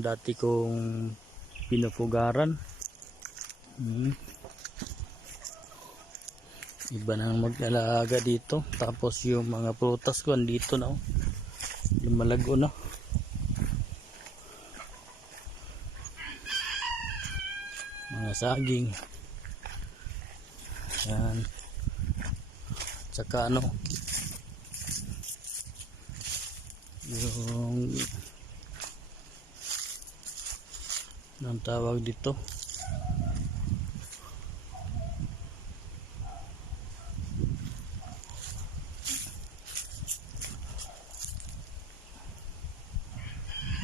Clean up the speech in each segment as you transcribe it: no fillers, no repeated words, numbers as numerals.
ang dati kong pinupugaran. Iba nang mag-alaga dito. Tapos yung mga prutas ko andito na, lumalago na. Mga saging. Yan. Tsaka ano, yung anong tawag dito,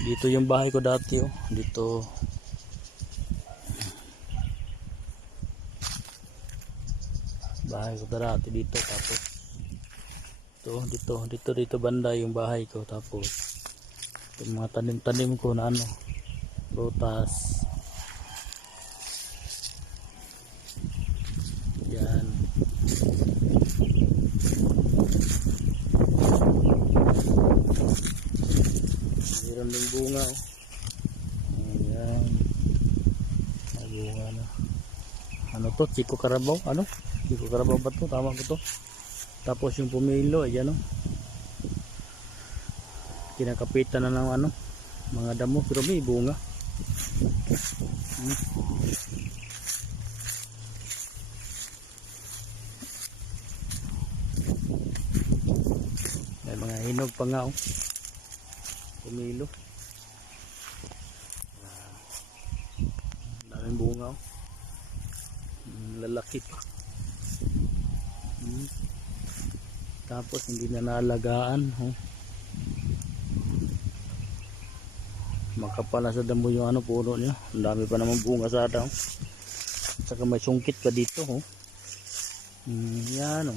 dito yung bahay ko dati, dito. Bahay ko dati dito, tapos dito banda yung bahay ko. Tapos yung mga tanim ko na ano, prutas. Yan. Mayroon ding bunga, ayan, may bunga na. Ano to, Chico Carabao? Ano? Chico Carabao ba to? Tama ko to. Tapos yung pumilo, ayan, kinakapitan na ng ano, mga damo, pero may bunga. May mga hinog pa nga, pumilo. Daming bunga, lalaki pa. Tapos hindi na naalagaan, makapal na sa damo yung ano, puno niya. Ang dami pa naman bunga sa daw. Saka may sungkit pa dito, yan,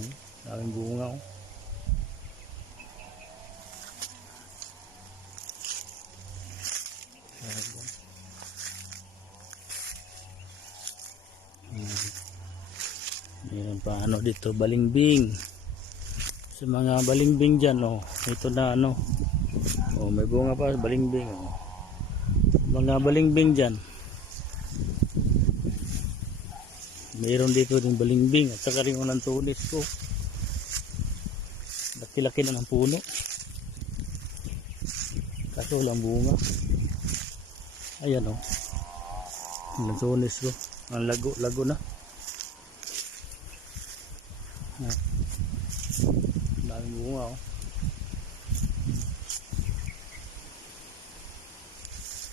daming bunga, Meron pa ano dito, balimbing. Sa mga balimbing dyan, ito na ano, may bunga pa, balimbing, mga balimbing dyan. Mayroon dito din balimbing, at saka rin unang tulis ko. Laki-laki na ng puno, kaso walang bunga. Ayan, unang tulis ko, ang lago na. Daming bunga,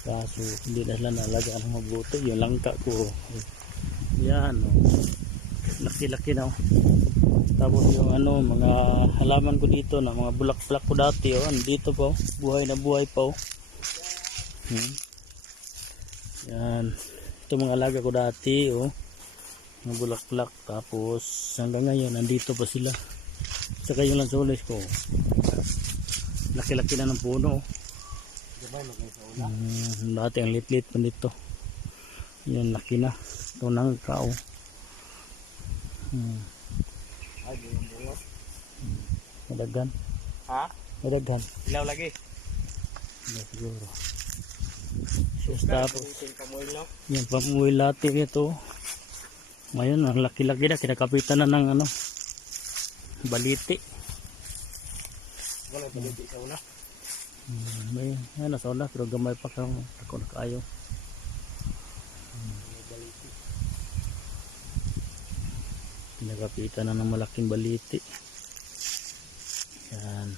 kaso hindi na sila nalagaan ng mabuti. Yung langka ko, yan, laki-laki na, tapos yung ano, mga halaman ko dito na mga bulak-bulak ko dati, dito pa, buhay na buhay pa, yan, ito mga alaga ko dati, mga bulak-bulak. Tapos hanggang ngayon nandito pa sila. Saka yung lansones ko, laki-laki na ng puno, dati ang lit-lit pa nito, yan laki na. Ito nang kao, madaghan, madaghan, ilaw lagi siguro. Tapos yung pamuwi lati nito, ngayon ang laki-laki na, kinakapitan na ng ano, baliti. Wala baliti sa una. May nasa una, pero gamay pa kang ako na kaayo. Kinakapitan na ng malaking baliti. Yan.